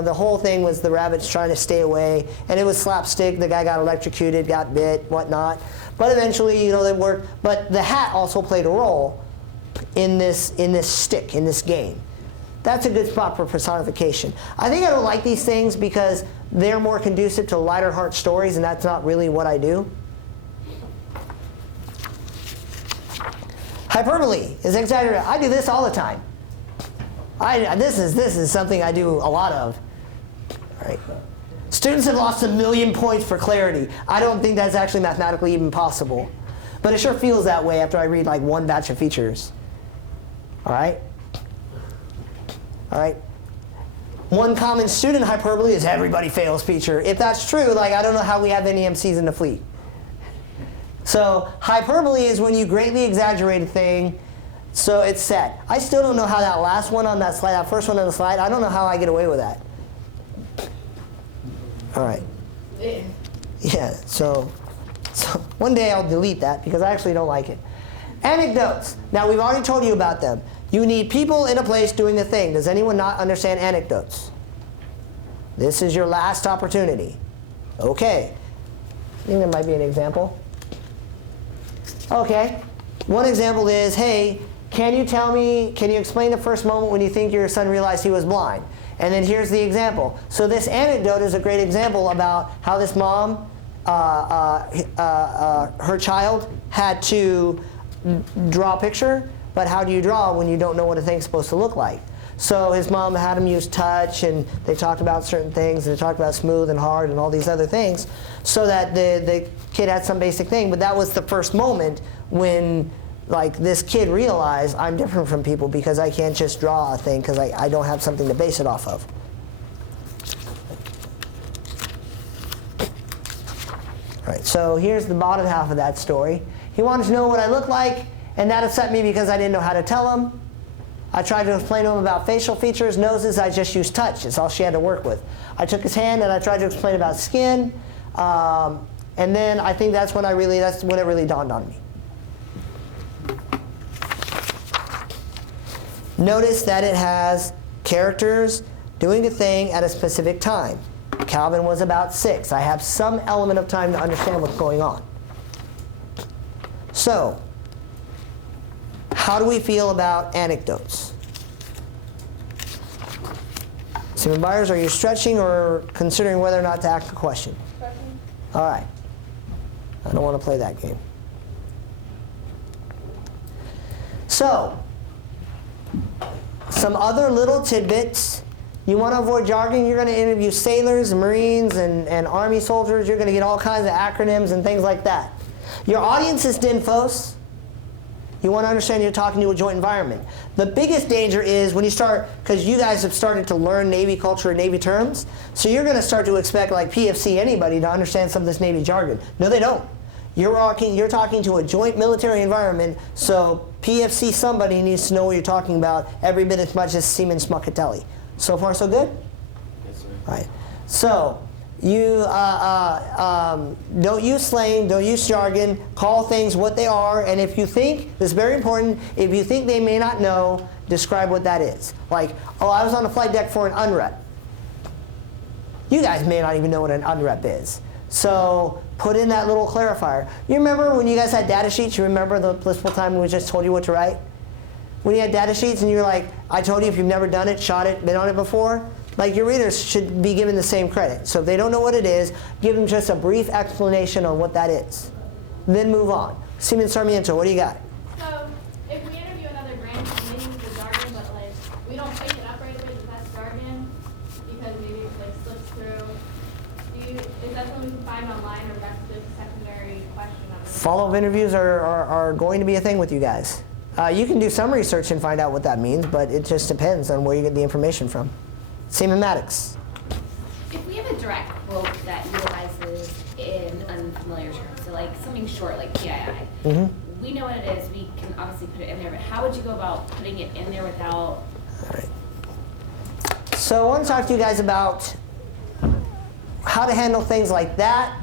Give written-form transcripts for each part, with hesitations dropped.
The whole thing was the rabbits trying to stay away, and it was slapstick. The guy got electrocuted, got bit, whatnot. But eventually, they worked. But the hat also played a role in this stick, in this game. That's a good spot for personification. I think I don't like these things because they're more conducive to lighter heart stories, and that's not really what I do. Hyperbole is exaggerated. I do this all the time. This is something I do a lot of. All right. Students have lost 1 million points for clarity. I don't think that's actually mathematically even possible. But it sure feels that way after I read like one batch of features. All right? All right. One common student hyperbole is everybody fails feature. If that's true, I don't know how we have any MCs in the fleet. So hyperbole is when you greatly exaggerate a thing. So it's set. I still don't know how that last one on that slide, that first one on the slide, I don't know how I get away with that. All right. Yeah, so one day I'll delete that because I actually don't like it. Anecdotes. Now, we've already told you about them. You need people in a place doing a thing. Does anyone not understand anecdotes? This is your last opportunity. Okay. I think there might be an example. Okay. One example is, hey, can you explain the first moment when you think your son realized he was blind? And then here's the example. So this anecdote is a great example about how this mom, her child had to draw a picture, but how do you draw when you don't know what a thing's supposed to look like? So his mom had him use touch, and they talked about certain things, and they talked about smooth and hard and all these other things, so that the kid had some basic thing. But that was the first moment when this kid realized I'm different from people because I can't just draw a thing because I don't have something to base it off of. All right, so here's the bottom half of that story. He wanted to know what I looked like, and that upset me because I didn't know how to tell him. I tried to explain to him about facial features, noses. I just used touch. It's all she had to work with. I took his hand and I tried to explain about skin, and then I think that's when it really dawned on me. Notice that it has characters doing a thing at a specific time. Calvin was about 6. I have some element of time to understand what's going on. So, how do we feel about anecdotes? Simon Byers, are you stretching or considering whether or not to ask a question? Stretching. All right. I don't want to play that game. So, some other little tidbits. You want to avoid jargon, you're going to interview sailors, Marines, and Army soldiers. You're going to get all kinds of acronyms and things like that. Your audience is DINFOS. You want to understand you're talking to a joint environment. The biggest danger is when you start, because you guys have started to learn Navy culture and Navy terms, so you're going to start to expect PFC anybody to understand some of this Navy jargon. No, they don't. You're talking to a joint military environment, so PFC somebody needs to know what you're talking about every bit as much as Seaman Smuckatelli. So far, so good? Yes, sir. All right. So you don't use slang, don't use jargon, call things what they are, and if you think, this is very important, if you think they may not know, describe what that is. I was on the flight deck for an unrep. You guys may not even know what an unrep is. So put in that little clarifier. You remember when you guys had data sheets? You remember the blissful time when we just told you what to write? When you had data sheets and you're like, I told you if you've never done it, shot it, been on it before, your readers should be given the same credit. So if they don't know what it is, give them just a brief explanation on what that is. Then move on. Seaman Sarmiento, what do you got? So if we interview another branch and they use the jargon, but we don't pick it up right away that that's jargon because maybe it slips through, is that something we can find online, or that's just a secondary question? Follow-up interviews are going to be a thing with you guys. You can do some research and find out what that means, but it just depends on where you get the information from. Seaman Maddox. If we have a direct quote that utilizes in unfamiliar terms, so something short like PII, we know what it is, we can obviously put it in there, but how would you go about putting it in there without... All right. So I want to talk to you guys about how to handle things like that,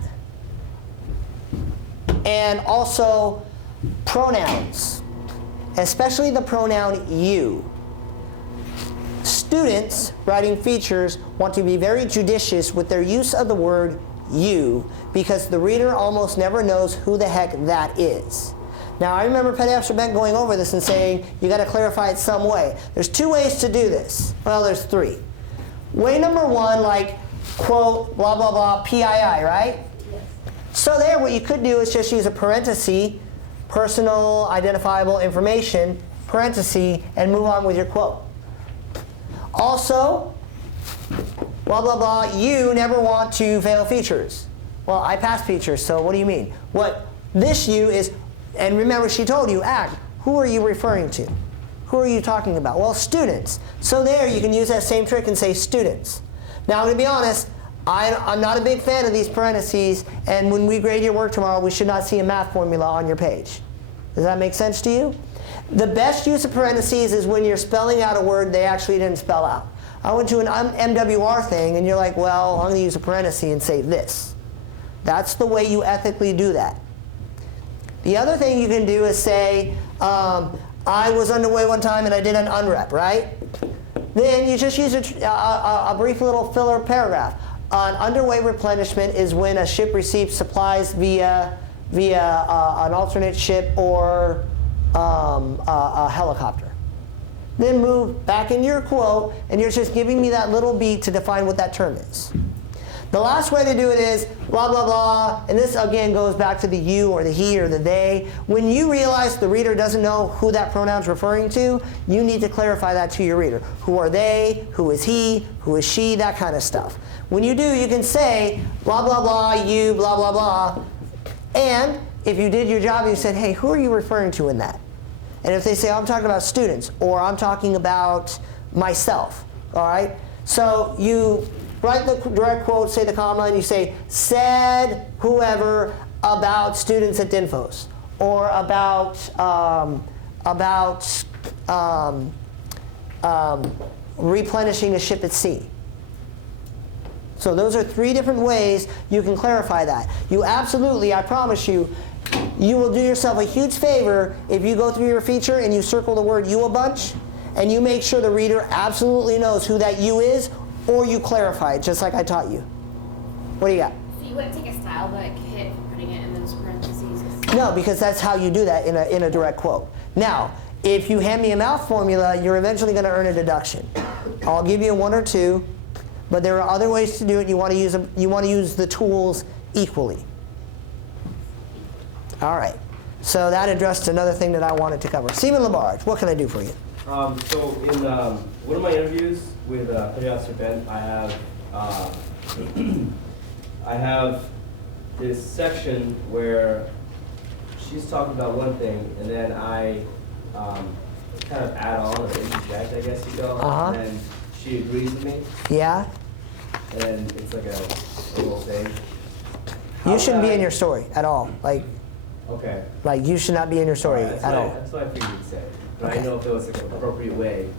and also pronouns, especially the pronoun you. students writing features want to be very judicious with their use of the word you, because the reader almost never knows who the heck that is. Now, I remember Petty Officer Bent going over this and saying, you got to clarify it some way. There's 2 ways to do this. Well, there's 3. Way number 1, like, quote, blah, blah, blah, PII, right? Yes. So there, what you could do is just use a parenthesis, personal identifiable information, parenthesis, and move on with your quote. Also, blah, blah, blah, you never want to fail features. Well, I passed features, so what do you mean? What this you is, and remember she told you, act. Who are you referring to? Who are you talking about? Well, students. So there you can use that same trick and say students. Now, I'm going to be honest, I'm not a big fan of these parentheses, and when we grade your work tomorrow, we should not see a math formula on your page. Does that make sense to you? The best use of parentheses is when you're spelling out a word they actually didn't spell out. I went to an MWR thing, and you're like, well, I'm going to use a parenthesis and say this. That's the way you ethically do that. The other thing you can do is say, I was underway one time and I did an unrep, right? Then you just use a brief little filler paragraph. An underway replenishment is when a ship receives supplies via an alternate ship or a helicopter. Then move back into your quote, and you're just giving me that little beat to define what that term is. The last way to do it is blah, blah, blah, and this again goes back to the you or the he or the they. When you realize the reader doesn't know who that pronoun's referring to, you need to clarify that to your reader. Who are they? Who is he? Who is she? That kind of stuff. When you do, you can say blah, blah, blah, you, blah, blah, blah. And if you did your job and you said, hey, who are you referring to in that? And if they say, oh, I'm talking about students, or I'm talking about myself, all right? So you write the direct quote, say the comma, and you say, said whoever about students at Dinfos, or about replenishing a ship at sea. So those are 3 different ways you can clarify that. You absolutely, I promise you, you will do yourself a huge favor if you go through your feature and you circle the word you a bunch, and you make sure the reader absolutely knows who that you is, or you clarify it, just like I taught you. What do you got? So you wouldn't take a style book, hit putting it in those parentheses? No, because that's how you do that in a direct quote. Now, if you hand me a math formula, you're eventually going to earn a deduction. I'll give you 1 or 2, but there are other ways to do it. You want to use the tools equally. All right. So that addressed another thing that I wanted to cover. Stephen Labarge, what can I do for you? So in one of my interviews with Petty Officer Bent, I have this section where she's talking about one thing, and then I kind of add on or interject, I guess you go, and then she agrees with me, Yeah? and it's like a little thing. You shouldn't be in your story at all. Okay. Like you should not be in your story Alright, at all. That's what I figured you'd say. But I Okay. didn't know if there was like an appropriate way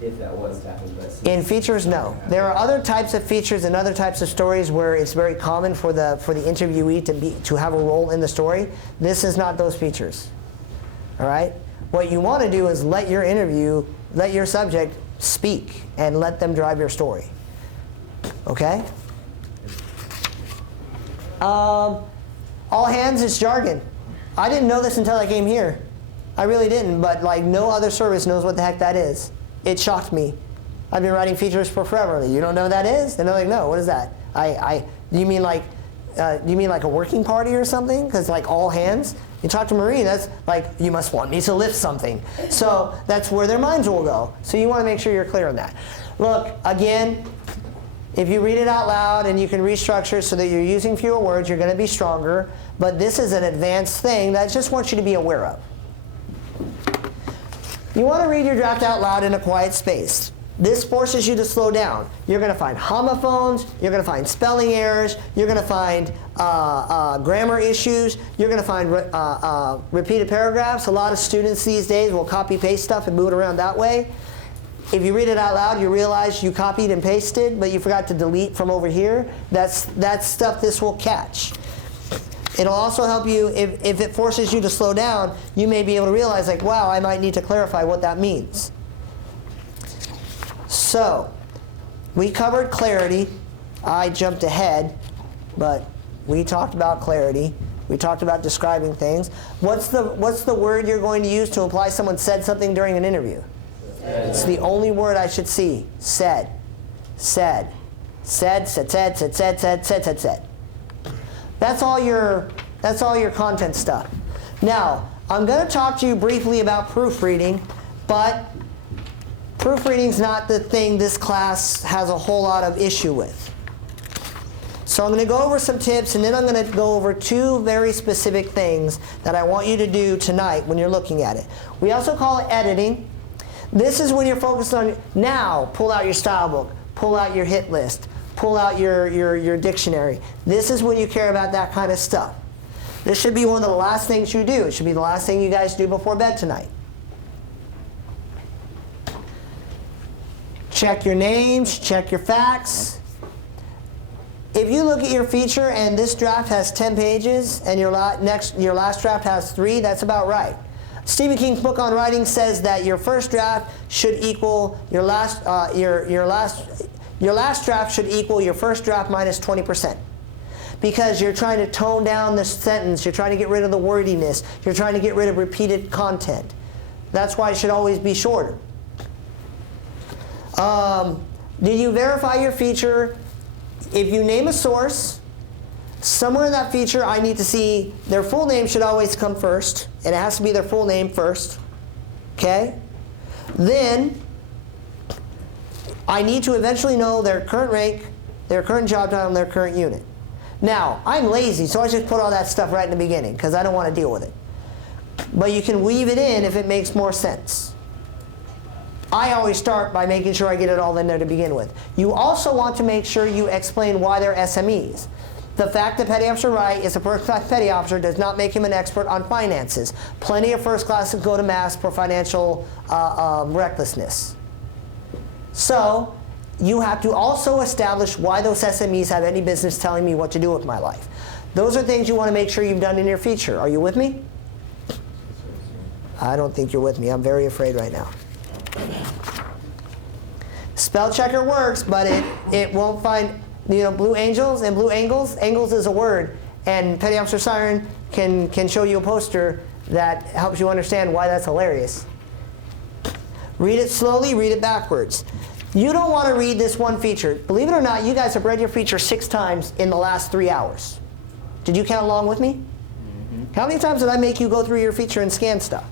if that was to happen. But since- In features, no. There are other types of features and other types of stories where it's very common for the interviewee to have a role in the story. This is not those features. All right? What you want to do is let your subject speak and let them drive your story. Okay? All hands is jargon. I didn't know this until I came here. I really didn't, but like no other service knows what the heck that is. It shocked me. I've been writing features for forever. You don't know what that is? And they're like, no, what is that? Do you mean like a working party or something? Because like all hands? You talk to Marie, that's like, you must want me to lift something. So that's where their minds will go. So you want to make sure you're clear on that. Look, again, if you read it out loud and you can restructure so that you're using fewer words, you're going to be stronger. But this is an advanced thing that I just want you to be aware of. You want to read your draft out loud in a quiet space. This forces you to slow down. You're going to find homophones, you're going to find spelling errors, you're going to find grammar issues, you're going to find repeated paragraphs. A lot of students these days will copy-paste stuff and move it around that way. If you read it out loud, you realize you copied and pasted, but you forgot to delete from over here. That's stuff this will catch. It'll also help you, if it forces you to slow down, you may be able to realize, like, wow, I might need to clarify what that means. So, we covered clarity. I jumped ahead, but we talked about clarity. We talked about describing things. What's the word you're going to use to imply someone said something during an interview? Said. It's the only word I should see. Said. Said. Said, said, said, said, said, said, said, said, said. That's all your content stuff. Now, I'm going to talk to you briefly about proofreading, but proofreading's not the thing this class has a whole lot of issue with. So I'm going to go over some tips, and then I'm going to go over 2 very specific things that I want you to do tonight when you're looking at it. We also call it editing. This is when you're focused on, now pull out your style book, pull out your hit list, pull out your dictionary. This is when you care about that kind of stuff. This should be one of the last things you do. It should be the last thing you guys do before bed tonight. Check your names, check your facts. If you look at your feature and this draft has 10 pages and your last draft has 3, that's about right. Stephen King's book on writing says that your first draft should equal your last draft should equal your first draft minus 20%. Because you're trying to tone down the sentence, you're trying to get rid of the wordiness, you're trying to get rid of repeated content. That's why it should always be shorter. Did you verify your feature? If you name a source, somewhere in that feature I need to see their full name should always come first, and it has to be their full name first. Okay? Then I need to eventually know their current rank, their current job title, and their current unit. Now, I'm lazy, so I just put all that stuff right in the beginning because I don't want to deal with it. But you can weave it in if it makes more sense. I always start by making sure I get it all in there to begin with. You also want to make sure you explain why they're SMEs. The fact that Petty Officer Wright is a first-class petty officer does not make him an expert on finances. Plenty of first classes go to mass for financial recklessness. So, you have to also establish why those SMEs have any business telling me what to do with my life. Those are things you want to make sure you've done in your feature. Are you with me? I don't think you're with me. I'm very afraid right now. Spell checker works, but it won't find, blue angels and blue angles. Angles is a word, and Petty Officer Siren can show you a poster that helps you understand why that's hilarious. Read it slowly, read it backwards. You don't want to read this one feature. Believe it or not, you guys have read your feature 6 times in the last 3 hours. Did you count along with me? Mm-hmm. How many times did I make you go through your feature and scan stuff?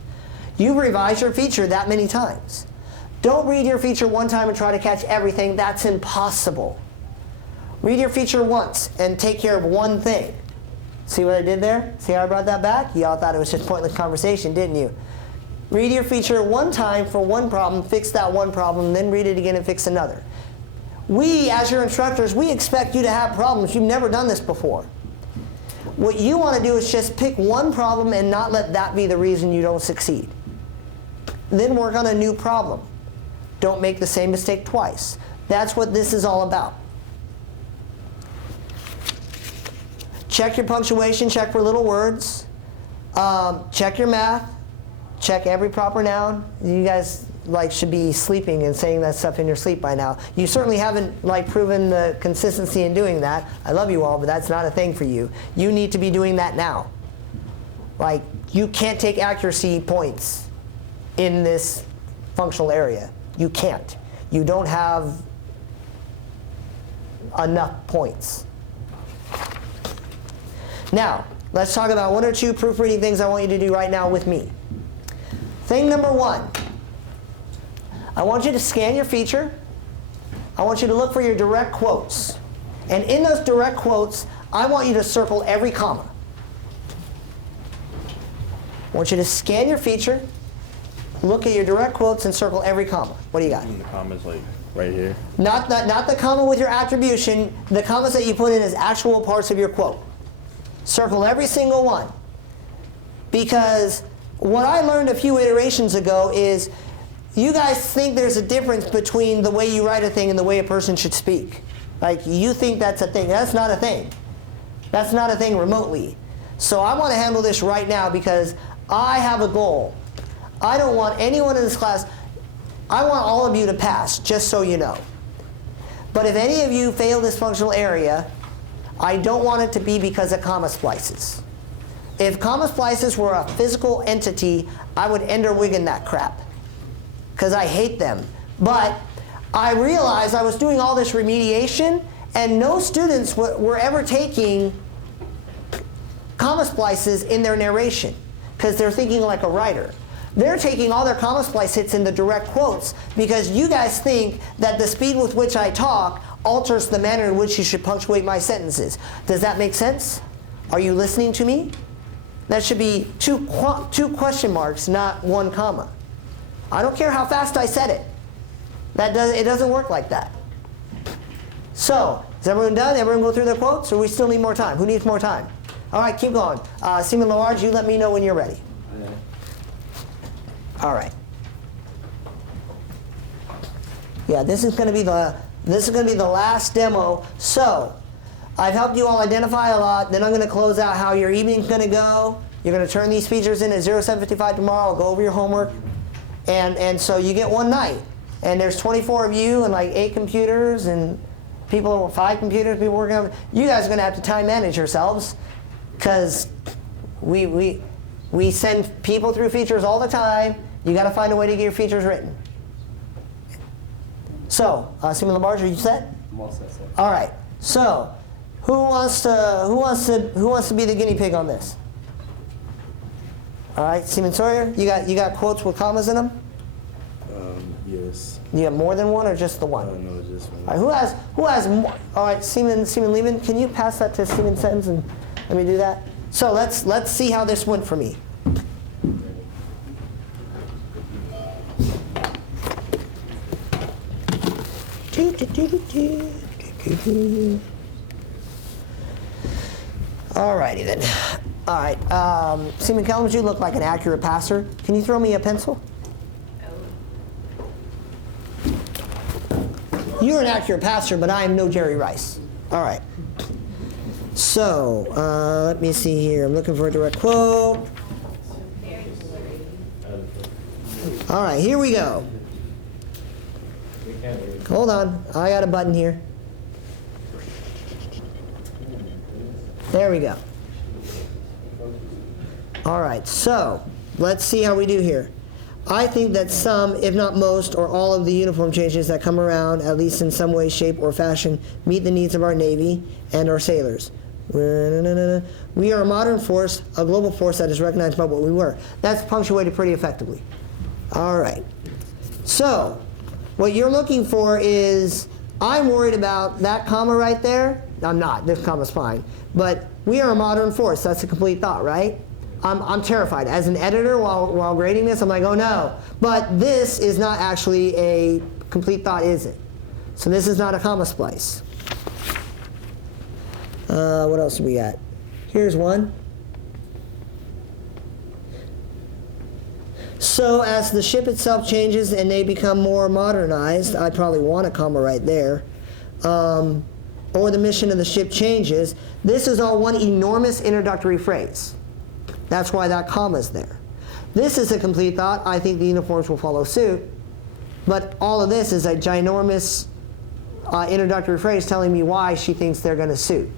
You've revised your feature that many times. Don't read your feature one time and try to catch everything. That's impossible. Read your feature once and take care of one thing. See what I did there? See how I brought that back? You all thought it was just pointless conversation, didn't you? Read your feature one time for one problem, fix that one problem, then read it again and fix another. We, as your instructors, we expect you to have problems. You've never done this before. What you want to do is just pick one problem and not let that be the reason you don't succeed. Then work on a new problem. Don't make the same mistake twice. That's what this is all about. Check your punctuation, check for little words. Check your math. Check every proper noun. You guys should be sleeping and saying that stuff in your sleep by now. You certainly haven't proven the consistency in doing that. I love you all, but that's not a thing for you. You need to be doing that now. You can't take accuracy points in this functional area. You can't. You don't have enough points. Now, let's talk about 1 or 2 proofreading things I want you to do right now with me. Thing number 1, I want you to scan your feature. I want you to look for your direct quotes. And in those direct quotes, I want you to circle every comma. I want you to scan your feature, look at your direct quotes, and circle every comma. What do you got? The comma's right here. Not the comma with your attribution. The commas that you put in as actual parts of your quote. Circle every single one. Because what I learned a few iterations ago is you guys think there's a difference between the way you write a thing and the way a person should speak. You think that's a thing. That's not a thing. That's not a thing remotely. So I want to handle this right now because I have a goal. I don't want anyone in this class. I want all of you to pass, just so you know. But if any of you fail this functional area, I don't want it to be because of comma splices. If comma splices were a physical entity, I would Ender-Wiggin that crap, because I hate them. But I realized I was doing all this remediation, and no students were ever taking comma splices in their narration, because they're thinking like a writer. They're taking all their comma splice hits in the direct quotes because you guys think that the speed with which I talk alters the manner in which you should punctuate my sentences. Does that make sense? Are you listening to me? That should be two question marks, not one comma. I don't care how fast I said it. It doesn't work like that. So, is everyone done? Everyone go through their quotes, or we still need more time? Who needs more time? All right, keep going. Seaman Lalarge, you let me know when you're ready. All right. Yeah, this is going to be the last demo. So, I've helped you all identify a lot. Then I'm going to close out how your evening's going to go. You're going to turn these features in at 07:55 tomorrow. I'll go over your homework, and so you get one night. And there's 24 of you and like 8 computers and 5 computers. People working on. You guys are going to have to time manage yourselves, because we send people through features all the time. You got to find a way to get your features written. So, Seaman Labarge, are you set? I'm all set, sir. All right. So, who wants to be the guinea pig on this? All right, Seaman Sawyer, you got quotes with commas in them? Yes. You got more than one or just the one? No, just one. All right, who has more? All right, Seaman Lehman, can you pass that to Seaman Sentence and let me do that? So let's see how this went for me. All righty then. All right, Seaman Kellums, you look like an accurate passer. Can you throw me a pencil? You're an accurate passer, but I am no Jerry Rice. All right. So, let me see here. I'm looking for a direct quote. All right, here we go. Hold on. I got a button here. There we go. All right, so let's see how we do here. I think that some, if not most, or all of the uniform changes that come around, at least in some way, shape, or fashion, meet the needs of our Navy and our sailors. We are a modern force, a global force that is recognized by what we were. That's punctuated pretty effectively. All right. So, what you're looking for is, I'm worried about that comma right there. I'm not. This comma's fine. But we are a modern force. That's a complete thought, right? I'm terrified. As an editor, while grading this, I'm like, oh no. But this is not actually a complete thought, is it? So this is not a comma splice. What else do we got? Here's one. So as the ship itself changes and they become more modernized, I probably want a comma right there, or the mission of the ship changes, this is all one enormous introductory phrase. That's why that comma is there. This is a complete thought. I think the uniforms will follow suit. But all of this is a ginormous introductory phrase telling me why she thinks they're going to suit.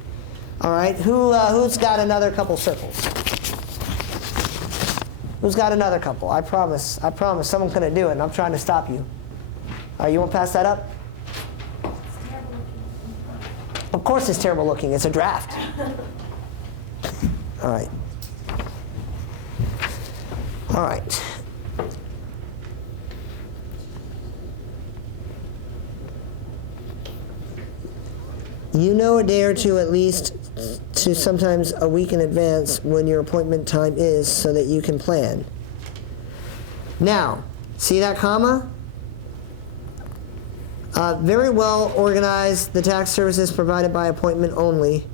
All right, who's got another couple circles? Who's got another couple? I promise someone's going to do it, and I'm trying to stop you. All right, you want to pass that up? Of course it's terrible looking. It's a draft. All right. All right. You know a day or two at least, to sometimes a week in advance when your appointment time is, so that you can plan. Now, see that comma? Very well organized. The tax service is provided by appointment only.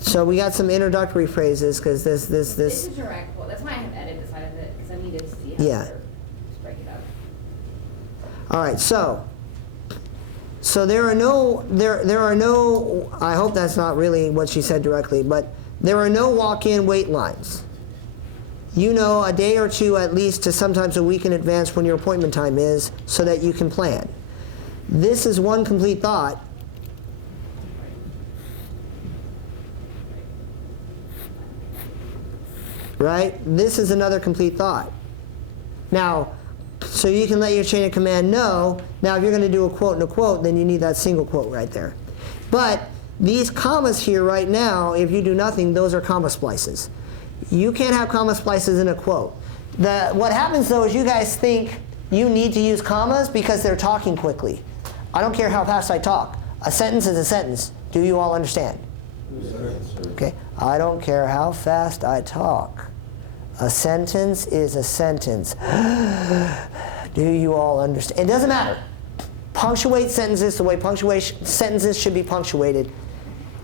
So we got some introductory phrases because this. This is direct quote. That's why I have edited this side of it, because I needed to see how Yeah. to break it up. All right, so there are no, I hope that's not really what she said directly, but there are no walk-in wait lines. you know a day or two at least to sometimes a week in advance when your appointment time is so that you can plan. This is one complete thought. Right? This is another complete thought. Now, so you can let your chain of command know. Now, if you're going to do a quote and a quote, then you need that single quote right there. But these commas here right now, if you do nothing, those are comma splices. You can't have comma splices in a quote. What happens, though, is you guys think you need to use commas because they're talking quickly. I don't care how fast I talk. A sentence is a sentence. Do you all understand? Okay. I don't care how fast I talk. A sentence is a sentence. Do you all understand? It doesn't matter. Punctuate sentences the way sentences should be punctuated.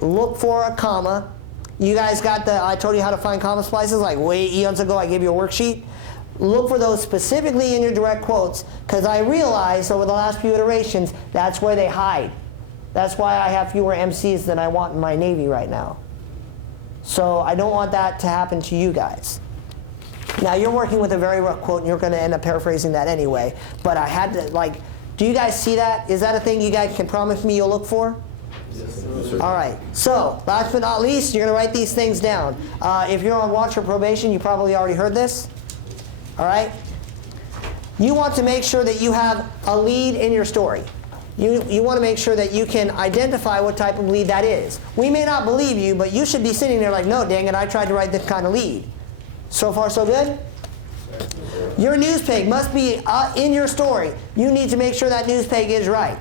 Look for a comma. You guys got I told you how to find comma splices like way eons ago. I gave you a worksheet. Look for those specifically in your direct quotes, because I realized over the last few iterations that's where they hide. That's why I have fewer MCs than I want in my Navy right now. So I don't want that to happen to you guys. Now you're working with a very rough quote and you're going to end up paraphrasing that anyway. But I had to, do you guys see that? Is that a thing you guys can promise me you'll look for? Yes, sir. All right. So last but not least, you're going to write these things down. If you're on watch or probation, you probably already heard this. All right? You want to make sure that you have a lead in your story. You want to make sure that you can identify what type of lead that is. We may not believe you, but you should be sitting there like, no, dang it, I tried to write this kind of lead. So far, so good? Your news peg must be in your story. You need to make sure that news peg is right.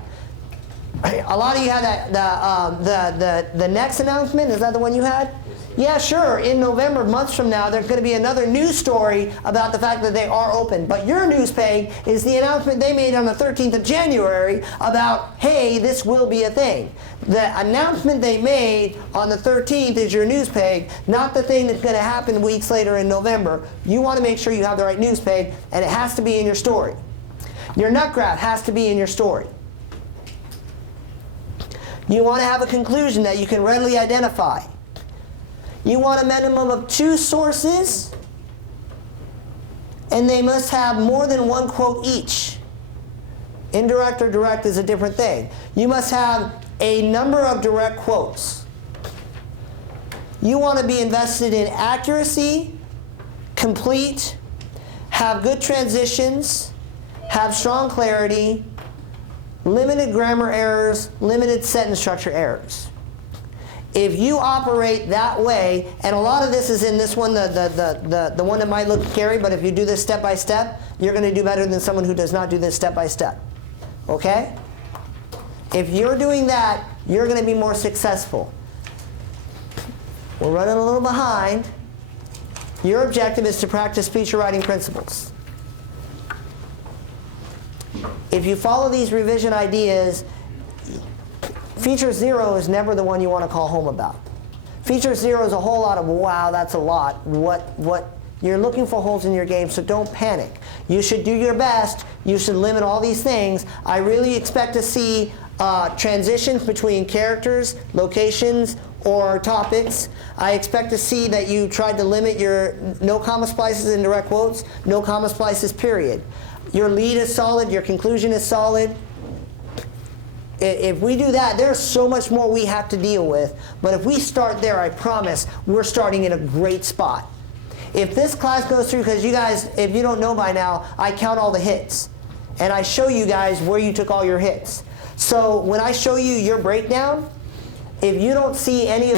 A lot of you had the next announcement. Is that the one you had? Yeah, sure. In November, months from now, there's going to be another news story about the fact that they are open. But your news peg is the announcement they made on the 13th of January about, hey, this will be a thing. The announcement they made on the 13th is your news peg, not the thing that's going to happen weeks later in November. You want to make sure you have the right news peg, and it has to be in your story. Your nut graph has to be in your story. You want to have a conclusion that you can readily identify. You want a minimum of 2 sources, and they must have more than 1 quote each. Indirect or direct is a different thing. You must have a number of direct quotes. You want to be invested in accuracy, complete, have good transitions, have strong clarity, limited grammar errors, limited sentence structure errors. If you operate that way, and a lot of this is in this one, the one that might look scary, but if you do this step by step, you're going to do better than someone who does not do this step by step. Okay? If you're doing that, you're going to be more successful. We're running a little behind. Your objective is to practice feature writing principles. If you follow these revision ideas, Feature 0 is never the one you want to call home about. Feature 0 is a whole lot of, wow, that's a lot. What you're looking for holes in your game, so don't panic. You should do your best. You should limit all these things. I really expect to see transitions between characters, locations, or topics. I expect to see that you tried to limit your no comma splices in direct quotes, no comma splices, period. Your lead is solid. Your conclusion is solid. If we do that, there's so much more we have to deal with. But if we start there, I promise, we're starting in a great spot. If this class goes through, because you guys, if you don't know by now, I count all the hits. And I show you guys where you took all your hits. So when I show you your breakdown, if you don't see any of